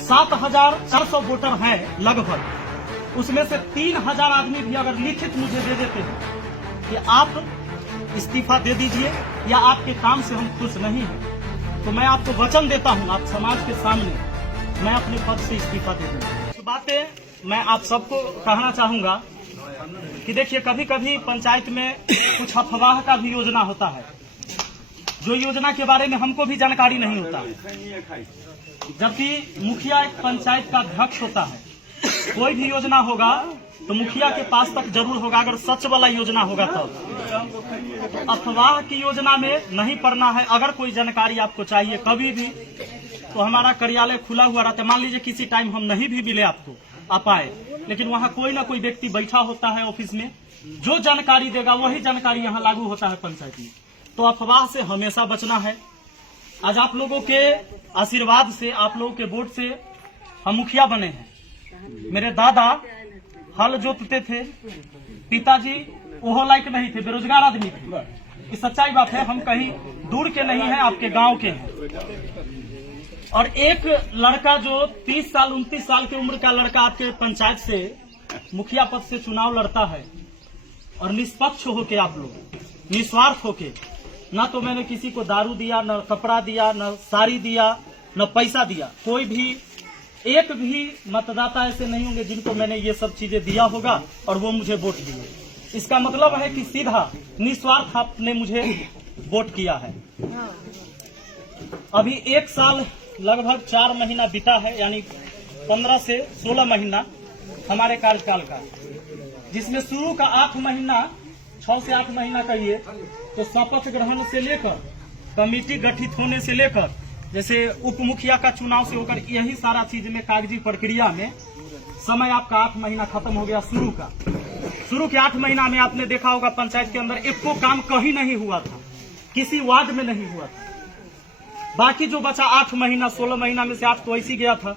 7,400 voter हैं लगभग, उसमें से 3,000 आदमी भी अगर लिखित मुझे दे देते हैं कि आप इस्तीफा दे दीजिए या आपके काम से हम खुश नहीं हैं, तो मैं आपको वचन देता हूं, आप समाज के सामने मैं अपने पद से इस्तीफा दे दूंगा। इस बातें मैं आप सबको कहना चाहूंगा कि देखिए, कभी कभी पंचायत में कुछ अफवाह का भी योजना होता है, जो योजना के बारे में हमको भी जानकारी नहीं होता है। जबकि मुखिया एक पंचायत का अध्यक्ष होता है, कोई भी योजना होगा तो मुखिया के पास तक जरूर होगा, अगर सच वाला योजना होगा तो अफवाह की योजना में नहीं पड़ना है। अगर कोई जानकारी आपको चाहिए कभी भी, तो हमारा कार्यालय खुला हुआ रहता है। मान लीजिए किसी टाइम हम नहीं भी मिले आपको, आप आए, लेकिन वहाँ कोई ना कोई व्यक्ति बैठा होता है ऑफिस में, जो जानकारी देगा वही जानकारी यहाँ लागू होता है पंचायत में। तो अफवाह से हमेशा बचना है। आज आप लोगों के आशीर्वाद से, आप लोगों के वोट से हम मुखिया बने हैं। मेरे दादा हल जोतते थे, पिताजी ओहो लायक नहीं थे, बेरोजगार आदमी थे। ये सच्चाई बात है, हम कहीं दूर के नहीं हैं, आपके गांव के हैं। और एक लड़का जो 30 साल 29 साल की उम्र का लड़का आपके पंचायत से मुखिया पद से चुनाव लड़ता है, और निष्पक्ष होके आप लोग, निस्वार्थ होके, ना तो मैंने किसी को दारू दिया, न कपड़ा दिया, न साड़ी दिया, न पैसा दिया। कोई भी, एक भी मतदाता ऐसे नहीं होंगे जिनको मैंने ये सब चीजें दिया होगा और वो मुझे वोट दिए। इसका मतलब है कि सीधा निस्वार्थ आपने मुझे वोट किया है। अभी 1 साल लगभग 4 महीना बीता है, यानी 15 से 16 महीना हमारे कार्यकाल का, जिसमें शुरू का 8 महीना, 6 से 8 महीना कहिए तो शपथ ग्रहण से लेकर, कमेटी गठित होने से लेकर, जैसे उप मुखिया का चुनाव से होकर, यही सारा चीज में कागजी प्रक्रिया में समय आपका 8 महीना खत्म हो गया। शुरू के 8 महीना में आपने देखा होगा पंचायत के अंदर एको काम कहीं नहीं हुआ था, किसी वार्ड में नहीं हुआ था। बाकी जो बचा 8 महीना, 16 महीना में से 8 तो ऐसी गया था,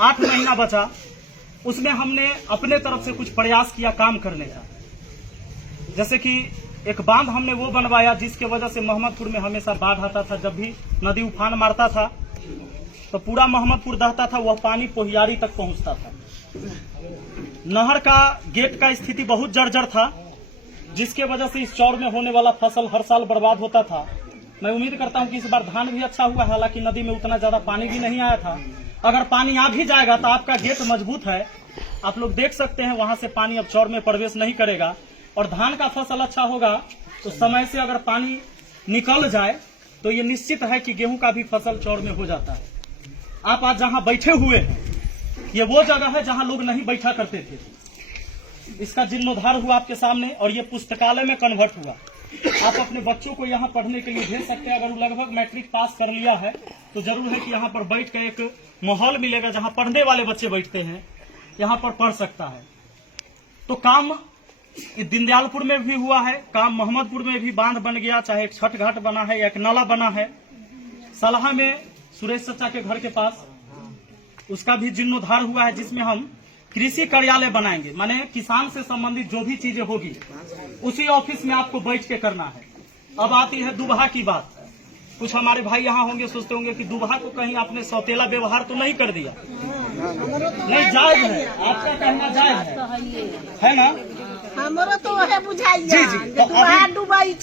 8 महीना बचा, उसमें हमने अपने तरफ से कुछ प्रयास किया काम करने का। जैसे कि एक बांध हमने वो बनवाया जिसके वजह से मोहम्मदपुर में हमेशा बाढ़ आता था। जब भी नदी उफान मारता था तो पूरा मोहम्मदपुर दहता था, वह पानी पोहियारी तक पहुंचता था। नहर का गेट का स्थिति बहुत जर्जर था, जिसके वजह से इस चौर में होने वाला फसल हर साल बर्बाद होता था। मैं उम्मीद करता हूं कि इस बार धान भी अच्छा हुआ, हालांकि नदी में उतना ज्यादा पानी भी नहीं आया था। अगर पानी आ भी जाएगा तो आपका गेट मजबूत है, आप लोग देख सकते हैं, वहां से पानी अब चौर में प्रवेश नहीं करेगा। और धान का फसल अच्छा होगा तो समय से अगर पानी निकल जाए तो ये निश्चित है कि गेहूं का भी फसल चौर में हो जाता है। आप आज जहां बैठे हुए हैं, ये वो जगह है जहां लोग नहीं बैठा करते थे। इसका जीर्णोद्धार हुआ आपके सामने, और ये पुस्तकालय में कन्वर्ट हुआ। आप अपने बच्चों को यहाँ पढ़ने के लिए भेज सकते हैं। अगर वो लगभग मैट्रिक पास कर लिया है तो जरूर है कि यहाँ पर बैठ कर एक माहौल मिलेगा जहाँ पढ़ने वाले बच्चे बैठते हैं, यहाँ पर पढ़ सकता है। तो काम दीनदयालपुर में भी हुआ है, काम मोहम्मदपुर में भी बांध बन गया, चाहे एक छठ घाट बना है या एक नाला बना है। सलाहा में सुरेश चाचा के घर के पास उसका भी जीर्णोद्धार हुआ है, जिसमें हम कृषि कार्यालय बनाएंगे। माने किसान से संबंधित जो भी चीजें होगी उसी ऑफिस में आपको बैठ के करना है। अब आती है दुबहा की बात। कुछ हमारे भाई यहाँ होंगे, सोचते होंगे कि दुबहा को कहीं आपने सौतेला व्यवहार तो नहीं कर दिया। नहीं, जायज है, आपका कहना जायज है ना? हमारा तो वह बुझाइए जी जी, तो डूबाई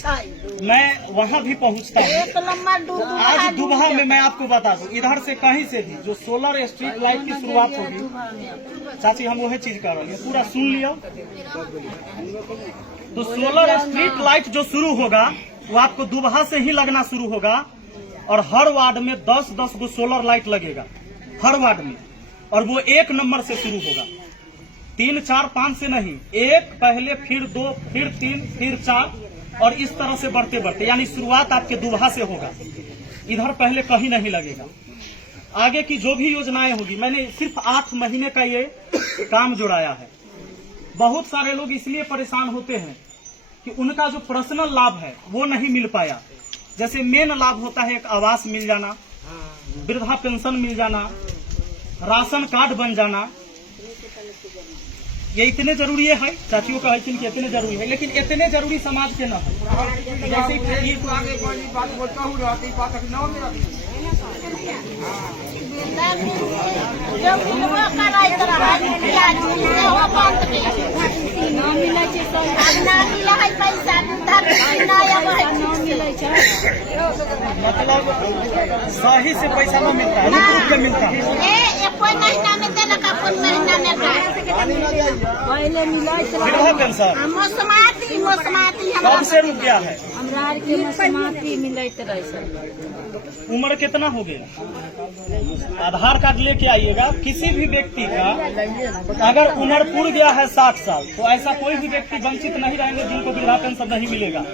मैं वहाँ भी पहुँचता हूँ। एक लम्बा आज दुबहा में मैं आपको बता दूं, इधर से कहीं से भी जो सोलर स्ट्रीट लाइट की शुरुआत होगी, चाची हम वही चीज कर रहे हैं, पूरा सुन लिया। तो सोलर स्ट्रीट लाइट जो शुरू होगा वो आपको दुबहा से ही लगना शुरू होगा, और हर वार्ड में 10-10 गो सोलर लाइट लगेगा, हर वार्ड में। और वो 1 नंबर से शुरू होगा, 3, 4, 5 से नहीं, 1 पहले, फिर 2, फिर 3, फिर 4, और इस तरह से बढ़ते बढ़ते, यानी शुरुआत आपके दुबहा से होगा, इधर पहले कहीं नहीं लगेगा। आगे की जो भी योजनाएं होगी, मैंने सिर्फ 8 महीने का ये काम जुड़ाया है। बहुत सारे लोग इसलिए परेशान होते हैं कि उनका जो पर्सनल लाभ है वो नहीं मिल पाया। जैसे मेन लाभ होता है एक आवास मिल जाना, वृद्धा पेंशन मिल जाना, राशन कार्ड बन जाना, ये इतने जरूरी है। चाचियों का है कि इतने जरूरी है, लेकिन इतने जरूरी समाज के न है। जैसे जो मिलबो कराइत रहल इलाज सेहो बंद के ना मिलै छै अब ना मिला है पैसा धरती ना अब है ना मिलै छै मतलब सही से पैसा न मिलता है, रुक के मिलता है। कोई महीना में देलक अपन महीना में का पहले मिलै छै विधवा पेंशन मौसमाती कब से रुक गया है? हमरा आर के मसमाती मिलैत रहे छै। उम्र कितना हो गया? आधार कार्ड लेके आइएगा। किसी भी व्यक्ति का अगर उम्र पूर्ण गया है 60 साल तो ऐसा कोई भी व्यक्ति वंचित नहीं रहेंगे जिनको वृद्धा पेंशन नहीं मिलेगा।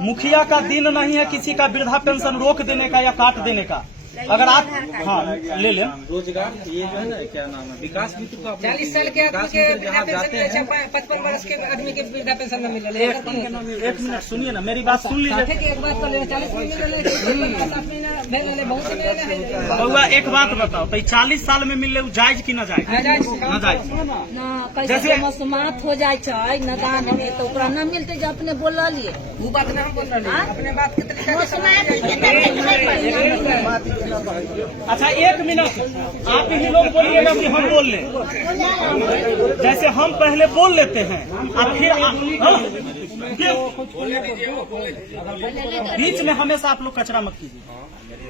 मुखिया का दिन नहीं है किसी का वृद्धा पेंशन रोक देने का या काट देने का। अगर आप ले लें रोजगार ये जो है ना क्या नाम है विकास मित्र का 40 साल के आदमी के वृद्धा पेंशन 55 वर्ष के आदमी के वृद्धा पेंशन न मिले। एक मिनट सुनिए ना, मेरी बात सुन लीजिए। एक बात कर 40 में मिले बहुत मिले। बउआ एक बात बताओ, तो 40 साल में मिले जायज की न जायज? न जायज। ना कैसे मसमात हो जाय छै नदान में तो ओकरा न मिलते जो अपने बोललिए वो बात ना हम बोल रहे हैं अपने बात के तरीका मौसमाती के अच्छा एक मिनट, आप ही लोग बोलिएगा कि हम बोल लें। जैसे हम पहले बोल लेते हैं और फिर बीच में हमेशा आप लोग कचरा मत कीजिए।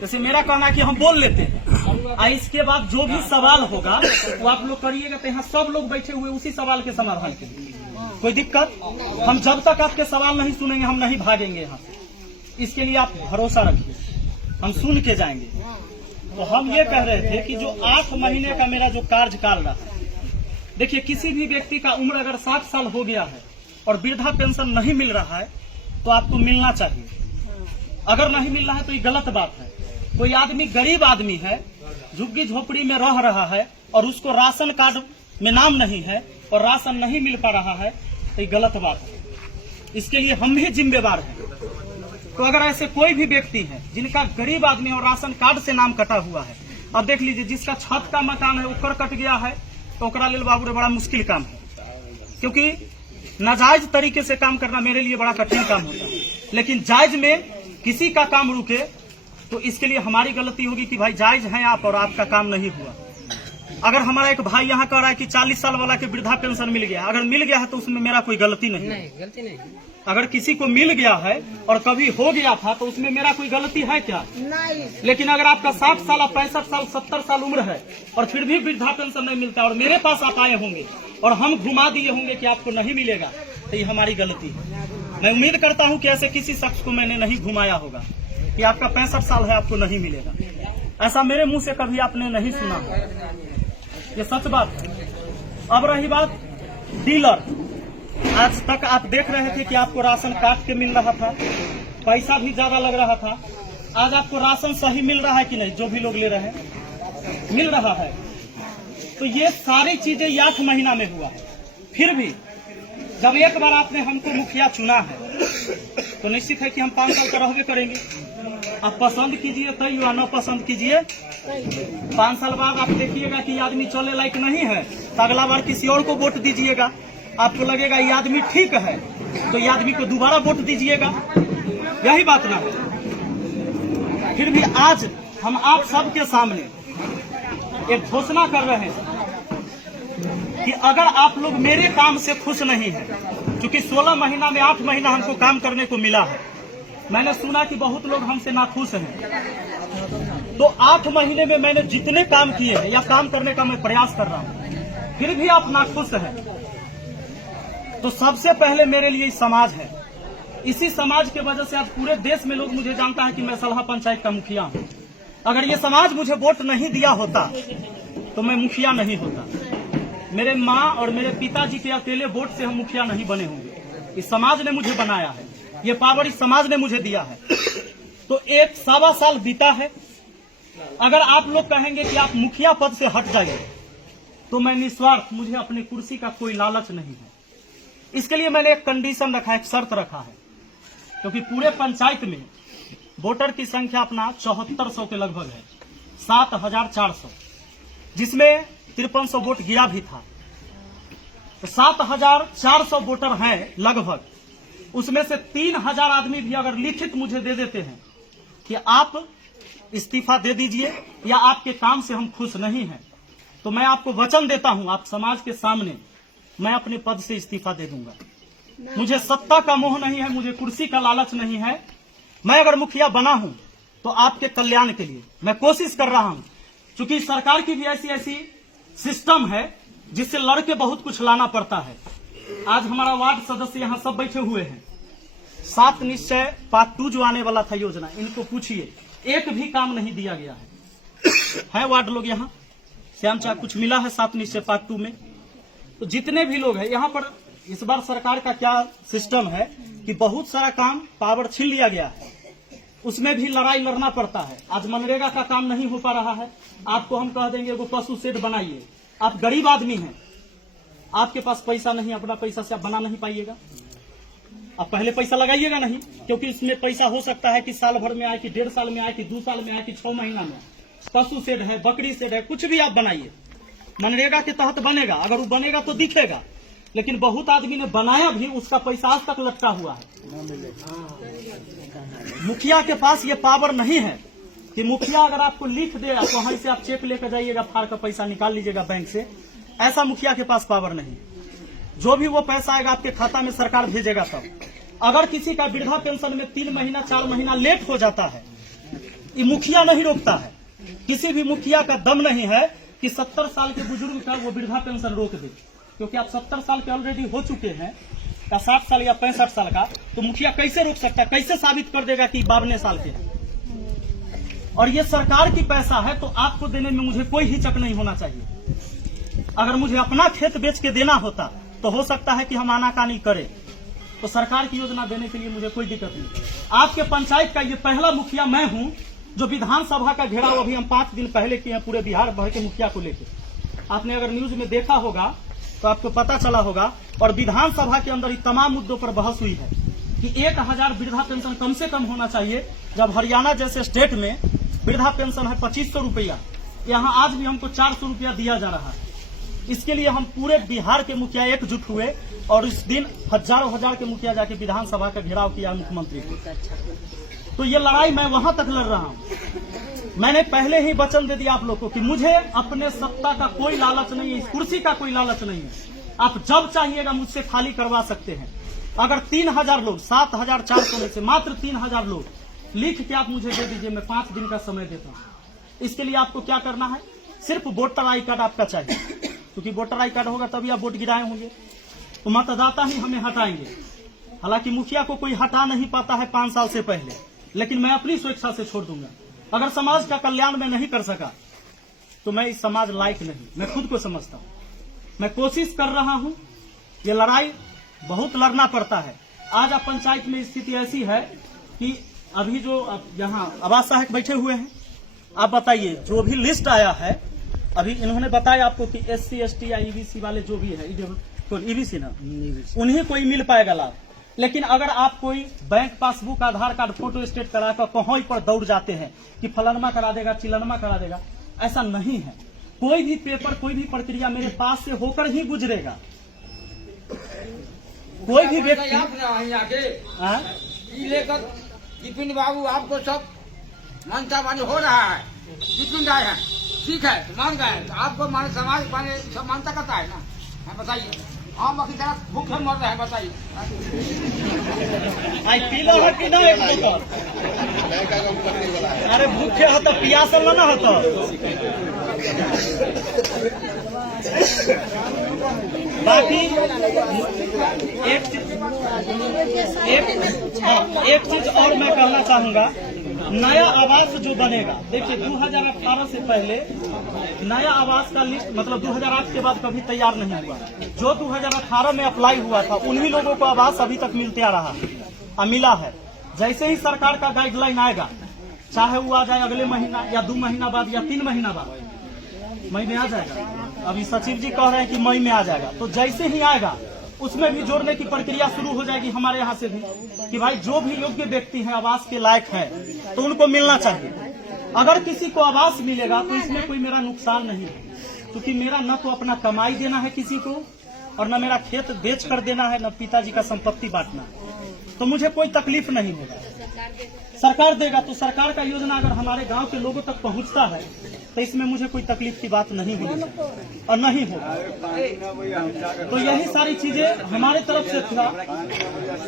जैसे मेरा कहना है कि हम बोल लेते हैं और इसके बाद जो भी सवाल होगा वो आप लोग करिएगा। तो यहाँ सब लोग बैठे हुए उसी सवाल के समाधान के लिए कोई दिक्कत। हम जब तक आपके सवाल नहीं सुनेंगे हम नहीं भागेंगे यहाँ से। इसके लिए आप भरोसा रखिए, हम सुन के जाएंगे। तो हम ये कह रहे थे कि जो 8 महीने का मेरा जो कार्यकाल रहा, देखिए किसी भी व्यक्ति का उम्र अगर 60 साल हो गया है और वृद्धा पेंशन नहीं मिल रहा है तो आपको मिलना चाहिए। अगर नहीं मिल रहा है तो ये गलत बात है। कोई आदमी गरीब आदमी है, झुग्गी झोपड़ी में रह रहा है और उसको राशन कार्ड में नाम नहीं है और राशन नहीं मिल पा रहा है तो ये गलत बात है। इसके लिए हम भी जिम्मेवार हैं। तो अगर ऐसे कोई भी व्यक्ति है जिनका गरीब आदमी और राशन कार्ड से नाम कटा हुआ है, अब देख लीजिए जिसका छत का मकान है ऊपर कट गया है तो ओकरा लेल बाबू रे बड़ा मुश्किल काम है, क्योंकि नाजायज तरीके से काम करना मेरे लिए बड़ा कठिन काम होता है। लेकिन जायज में किसी का काम रुके तो इसके लिए हमारी गलती होगी कि भाई जायज हैं आप और आपका काम नहीं हुआ। अगर हमारा एक भाई यहाँ कह रहा है कि 40 साल वाला के वृद्धा पेंशन मिल गया, अगर मिल गया है तो उसमें मेरा कोई गलती नहीं है। गलती नहीं। अगर किसी को मिल गया है और कभी हो गया था तो उसमें मेरा कोई गलती है क्या? नहीं। लेकिन अगर आपका 60 साल 65 साल 70 साल उम्र है और फिर भी वृद्धा पेंशन नहीं मिलता और मेरे पास आप आए होंगे और हम घुमा दिए होंगे कि आपको नहीं मिलेगा तो ये हमारी गलती है। मैं उम्मीद करता हूँ कि ऐसे किसी शख्स को मैंने नहीं घुमाया होगा कि आपका 65 साल है आपको नहीं मिलेगा। ऐसा मेरे मुंह से कभी आपने नहीं सुना, ये सच बात है। अब रही बात डीलर, आज तक आप देख रहे थे कि आपको राशन काट के मिल रहा था, पैसा भी ज्यादा लग रहा था। आज आपको राशन सही मिल रहा है कि नहीं? जो भी लोग ले रहे हैं मिल रहा है। तो ये सारी चीजें 8 महीना में हुआ है। फिर भी जब एक बार आपने हमको मुखिया चुना है तो निश्चित है कि हम 5 साल का रहबे करेंगे। आप पसंद कीजिए तय या न पसंद कीजिए, 5 साल बाद आप देखिएगा कि आदमी चलने लायक नहीं है तो अगला बार किसी और को वोट दीजिएगा। आपको लगेगा ये आदमी ठीक है तो ये आदमी को दोबारा वोट दीजिएगा। यही बात ना है। फिर भी आज हम आप सबके सामने एक घोषणा कर रहे हैं कि अगर आप लोग मेरे काम से खुश नहीं हैं, क्योंकि 16 महीना में 8 महीना हमको काम करने को मिला है, मैंने सुना कि बहुत लोग हमसे नाखुश हैं, तो 8 महीने में मैंने जितने काम किए हैं या काम करने का मैं प्रयास कर रहा हूं, फिर भी आप नाखुश हैं, तो सबसे पहले मेरे लिए समाज है। इसी समाज की वजह से आज पूरे देश में लोग मुझे जानता है कि मैं सलहा पंचायत का मुखिया हूं। अगर ये समाज मुझे वोट नहीं दिया होता तो मैं मुखिया नहीं होता। मेरे माँ और मेरे पिताजी के अकेले वोट से हम मुखिया नहीं बने होंगे। इस समाज ने मुझे बनाया है, ये पावर इस समाज ने मुझे दिया है। तो 1 साल बीता है, अगर आप लोग कहेंगे कि आप मुखिया पद से हट जाइए तो मैं निस्वार्थ, मुझे अपनी कुर्सी का कोई लालच नहीं है। इसके लिए मैंने एक कंडीशन रखा है, एक शर्त रखा है, क्योंकि पूरे पंचायत में वोटर की संख्या अपना 7400 के लगभग है, 7400, जिसमें 5300 वोट गिरा भी था। तो 7400 वोटर हैं लगभग, उसमें से 3000 आदमी भी अगर लिखित मुझे दे देते हैं कि आप इस्तीफा दे दीजिए या आपके काम से हम खुश नहीं हैं, तो मैं आपको वचन देता हूं, आप समाज के सामने, मैं अपने पद से इस्तीफा दे दूंगा। मुझे सत्ता का मोह नहीं है, मुझे कुर्सी का लालच नहीं है। मैं अगर मुखिया बना हूं तो आपके कल्याण के लिए मैं कोशिश कर रहा हूं। क्योंकि सरकार की भी ऐसी सिस्टम है जिससे लड़के बहुत कुछ लाना पड़ता है। आज हमारा वार्ड सदस्य यहाँ सब बैठे हुए हैं। 7 निश्चय पार्ट 2 जो आने वाला था योजना, इनको पूछिए, एक भी काम नहीं दिया गया है वार्ड लोग यहाँ? श्याम चाह कुछ मिला है 7 निश्चय पार्ट 2 में? तो जितने भी लोग हैं यहाँ पर, इस बार सरकार का क्या सिस्टम है कि बहुत सारा काम पावर छीन लिया गया है, उसमें भी लड़ाई लड़ना पड़ता है। आज मनरेगा का काम नहीं हो पा रहा है, आपको हम कह देंगे वो पशु शेड बनाइए। आप गरीब आदमी हैं, आपके पास पैसा नहीं, अपना पैसा से आप बना नहीं पाइएगा। आप पहले पैसा लगाइएगा नहीं, क्योंकि इसमें पैसा हो सकता है कि साल भर में आए, कि 1.5 साल में आए, कि 2 साल में आए, कि 6 महीना में। पशु शेड है, बकरी शेड है, कुछ भी आप बनाइए, मनरेगा के तहत बनेगा। अगर वो बनेगा तो दिखेगा, लेकिन बहुत आदमी ने बनाया भी, उसका पैसा आज तक लटका हुआ है। मुखिया के पास ये पावर नहीं है कि मुखिया अगर आपको लिख दे तो वहीं से आप चेक लेकर जाइएगा, फाड़ का पैसा निकाल लीजिएगा बैंक से। ऐसा मुखिया के पास पावर नहीं। जो भी वो पैसा आएगा आपके खाता में सरकार भेजेगा तब। अगर किसी का वृद्धा पेंशन में 3 महीना 4 महीना लेट हो जाता है, ये मुखिया नहीं रोकता है। किसी भी मुखिया का दम नहीं है कि 70 साल के बुजुर्ग का वो वृद्धा पेंशन रोक दे, क्योंकि आप 70 साल के ऑलरेडी हो चुके हैं, या 60 साल या 65 साल का, तो मुखिया कैसे रोक सकता है? कैसे साबित कर देगा कि 52 साल के हैं? और ये सरकार की पैसा है, तो आपको देने में मुझे कोई हिचक नहीं होना चाहिए। अगर मुझे अपना खेत बेच के देना होता तो हो सकता है कि हम आनाकानी करें, तो सरकार की योजना देने के लिए मुझे कोई दिक्कत नहीं। आपके पंचायत का ये पहला मुखिया मैं हूं जो विधानसभा का घेराव अभी हम 5 दिन पहले किए हैं पूरे बिहार भर के मुखिया को लेकर। आपने अगर न्यूज में देखा होगा तो आपको पता चला होगा। और विधानसभा के अंदर इन तमाम मुद्दों पर बहस हुई है कि 1000 वृद्धा पेंशन कम से कम होना चाहिए, जब हरियाणा जैसे स्टेट में वृद्धा पेंशन है 2500 रुपया, यहाँ आज भी हमको 400 रुपया दिया जा रहा है। इसके लिए हम पूरे बिहार के मुखिया एकजुट हुए और इस दिन हजारों हजार के मुखिया जाके विधानसभा का घेराव किया मुख्यमंत्री को। तो ये लड़ाई मैं वहां तक लड़ रहा हूं। मैंने पहले ही वचन दे दिया आप लोग को कि मुझे अपने सत्ता का कोई लालच नहीं है, इस कुर्सी का कोई लालच नहीं है। आप जब चाहिएगा मुझसे खाली करवा सकते हैं। अगर 3000 लोग, 7400 में से मात्र 3000 लोग लिख के आप मुझे दे दीजिए, मैं 5 दिन का समय देता हूं। इसके लिए आपको क्या करना है? सिर्फ वोटर आई कार्ड आपका चाहिए, क्योंकि वोटर आई कार्ड होगा तभी आप वोट गिराए होंगे। तो मतदाता ही हमें हटाएंगे। हालांकि मुखिया को कोई हटा नहीं पाता है 5 साल से पहले, लेकिन मैं अपनी स्वेच्छा से छोड़ दूंगा। अगर समाज का कल्याण मैं नहीं कर सका तो मैं इस समाज लायक नहीं, मैं खुद को समझता हूं। मैं कोशिश कर रहा हूं। ये लड़ाई बहुत लड़ना पड़ता है। आज आप पंचायत में स्थिति ऐसी है कि अभी जो यहाँ आवास सहायक बैठे हुए हैं, आप बताइए, जो भी लिस्ट आया है अभी इन्होंने बताया आपको कि SC ST या EBC वाले जो भी है, EBC ना, उन्हीं को ही मिल पाएगा लाभ। लेकिन अगर आप कोई बैंक पासबुक, आधार कार्ड, फोटो स्टेट कराकर कहीं पर दौड़ जाते हैं कि फलानमा करा देगा, चिलनमा करा देगा, ऐसा नहीं है। कोई भी पेपर, कोई भी प्रक्रिया मेरे पास से होकर ही गुजरेगा। कोई भी व्यक्ति लेकर विपिन बाबू आपको सब मानता मानी हो रहा है, विपिन राय है, ठीक है, मान गए तो आपको माने समाज माने सब मानता करता है ना। बताइए, हम बाकी तरह भूखे मर रहे हैं, बताइए। आई पीला है कि ना एक बोतल? अरे भूखे हो तो पियासल ना हो तो। बाकी एक चीज और मैं कहना चाहूंगा, नया आवास जो बनेगा, देखिए 2018 से पहले नया आवास का लिस्ट, मतलब 2008 के बाद कभी तैयार नहीं हुआ। जो 2018 में अप्लाई हुआ था उन्हीं लोगों को आवास अभी तक मिलते आ रहा है, मिला है। जैसे ही सरकार का गाइडलाइन आएगा, चाहे वो आ जाए अगले महीना या 2 महीना बाद या 3 महीना बाद, मई में आ जाएगा। अभी सचिव जी कह रहे हैं कि मई में आ जाएगा। तो जैसे ही आएगा उसमें भी जोड़ने की प्रक्रिया शुरू हो जाएगी हमारे यहाँ से भी, कि भाई जो भी योग्य व्यक्ति हैं, आवास के लायक हैं, तो उनको मिलना चाहिए। अगर किसी को आवास मिलेगा तो इसमें कोई मेरा नुकसान नहीं है, क्योंकि मेरा न तो अपना कमाई देना है किसी को, और न मेरा खेत बेच कर देना है, न पिताजी का संपत्ति बांटना है। तो मुझे कोई तकलीफ नहीं होगा। सरकार देगा तो सरकार का योजना अगर हमारे गांव के लोगों तक पहुंचता है तो इसमें मुझे कोई तकलीफ की बात नहीं होगी और नहीं होगा। तो यही सारी चीजें हमारे तरफ से था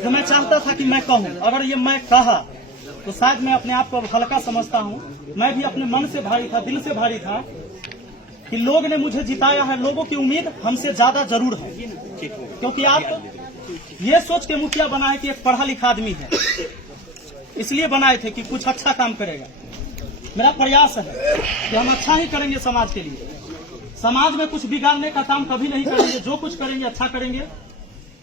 जो मैं चाहता था कि मैं कहूँ। अगर ये मैं कहा तो शायद मैं अपने आप को अब हल्का समझता हूँ। मैं भी अपने मन से भारी था, दिल से भारी था कि लोग ने मुझे जिताया है। लोगों की उम्मीद हमसे ज्यादा जरूर है, क्योंकि आप ये सोच के मुखिया बनाए कि एक पढ़ा लिखा आदमी है, इसलिए बनाए थे कि कुछ अच्छा काम करेगा। मेरा प्रयास है कि हम अच्छा ही करेंगे समाज के लिए। समाज में कुछ बिगाड़ने का काम कभी नहीं करेंगे। जो कुछ करेंगे अच्छा करेंगे,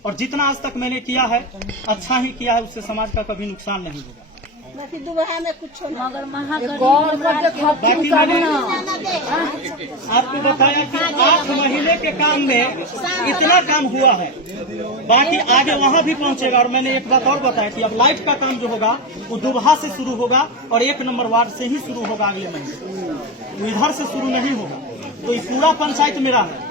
और जितना आज तक मैंने किया है अच्छा ही किया है, उससे समाज का कभी नुकसान नहीं होगा। बाकी दुबहा में कुछ मगर बाकी मैंने आपको बताया कि 8 महीने के काम में इतना काम हुआ है, बाकी आगे वहाँ भी पहुँचेगा। और मैंने एक बात और बताया कि अब लाइट का काम जो होगा वो दुबहा से शुरू होगा और 1 नंबर वार्ड से ही शुरू होगा अगले महीने, वो इधर से शुरू नहीं होगा। तो ये पूरा पंचायत मेरा है।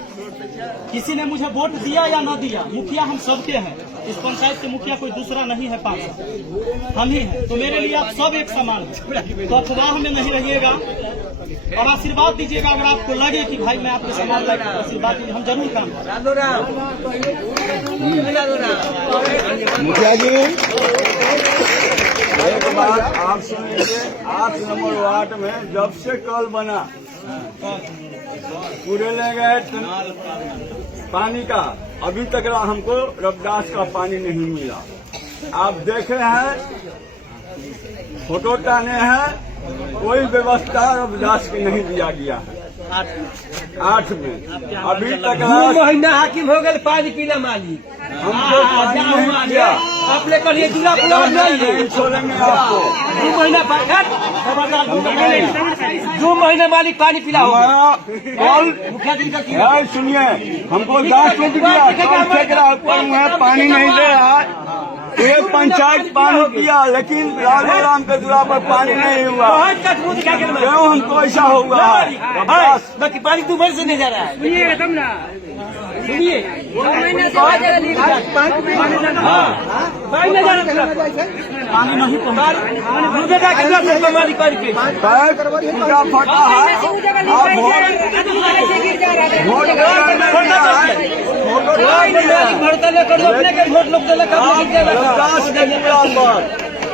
किसी ने मुझे वोट दिया या न दिया, मुखिया हम सबके हैं। इस पंचायत के मुखिया कोई दूसरा नहीं है, 5 साल हम ही हैं। तो मेरे लिए आप सब एक समान हैं। तो अफवाह में नहीं रहिएगा और आशीर्वाद दीजिएगा। अगर आपको लगे कि भाई मैं आपके समान लायक हूं, आशीर्वाद दीजिए, हम जरूर काम करेंगे। मुखिया जी एक बात आप सुन लीजिए। 8 नंबर वार्ड में जब से कल बना पूरे ले गए पानी का, अभी तक हमको रविदास का पानी नहीं मिला। आप देखे हैं, फोटो टाने हैं, कोई व्यवस्था रविदास की नहीं दिया गया है। 8 में अभी तक 2 महीना हाकिम हो गए, पानी पीला मालिक हमको पानी नहीं दिया। अपने कल दूल्हा पूरा नहीं है, छोड़ेंगे आपको। 2 महीना 2 महीना मालिक पानी पिला हो मुखिया जी का सुनिए, हमको 10 टूट दिया, पानी नहीं दे रहा। ये पंचायत पानी दिया, लेकिन राधे राम के दुआ पर पानी नहीं हुआ। क्यों हमको ऐसा होगा? बाकी पानी 2 महीने से नहीं जा रहा है। सुनिए तब ना, सुनिए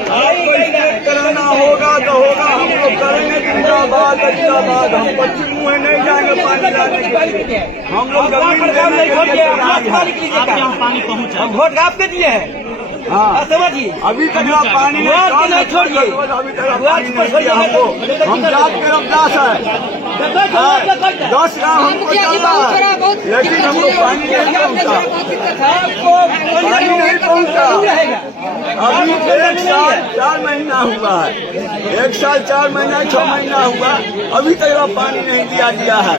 पानी नहीं कराना होगा तो होगा, हम लोग करेंगे। जिंदाबाद जिंदाबाद। हम पश्चिम मुँह नहीं जाएंगे पानी लाने के लिए। हम लोग पानी पहुँचा, वोट आपके दिए हैं। हाँ, समझिए अभी तक पानी नहीं छोड़िए, अभी तक पानी नहीं दिया हमको। हम जात के रविदास है, 10 गाँव हमको चलना है, लेकिन हमको पानी नहीं पहुँचा। पानी नहीं पहुँचा। अभी 1 साल 4 महीना हुआ है, 1 साल 4 महीना 6 महीना हुआ, अभी तक पानी नहीं दिया है।